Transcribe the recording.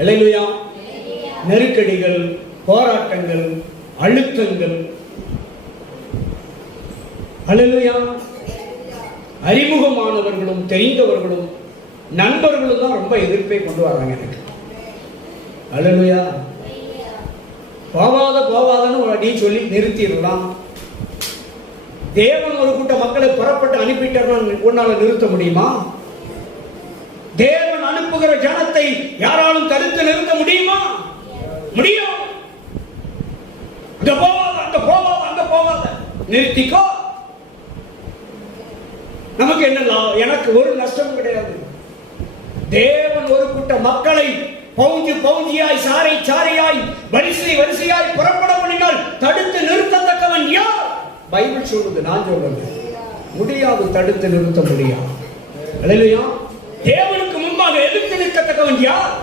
அல்லேலூயா. நெருக்கடிகள், போராட்டங்கள், அழுத்தங்கள், அல்லேலூயா. அறிமுகமானவர்களும் தெரிந்தவர்களும் நண்பர்களும் தான் ரொம்ப எதிர்ப்பை கொண்டு வராங்க எனக்கு. அல்லேலூயா. போவாதன்னு ஒரு அடி சொல்லி நிறுத்திடலாம். தேவன் ஒரு கூட்ட மக்களை புறப்பட்டு அனுப்பிட்டார், உன்னால நிறுத்த முடியுமா? தேவன் அனுப்புகிற ஜனத்தை யாராலும் தடுத்து நிறுத்த முடியுமா? முடியும். அங்க போவாத நிறுத்திக்கோ. நமக்கு என்ன? எனக்கு ஒரு நஷ்டம் கிடையாது. தேவன் ஒரு கூட்ட மக்களை பவுஞ்சியாய் சாரியாய் வரிசையாய் புறப்பட பண்ணினால் தடுத்து நிறுத்தத்தக்கவன் யார்? பைபிள் சொல்லுது, நான் சொல்றது முடியாது. தடுத்து நிறுத்த முடியாது. அல்லேலூயா. தேவனுக்கு முன்பாக எதிர்த்து நிற்கத்தக்கவன் யார்?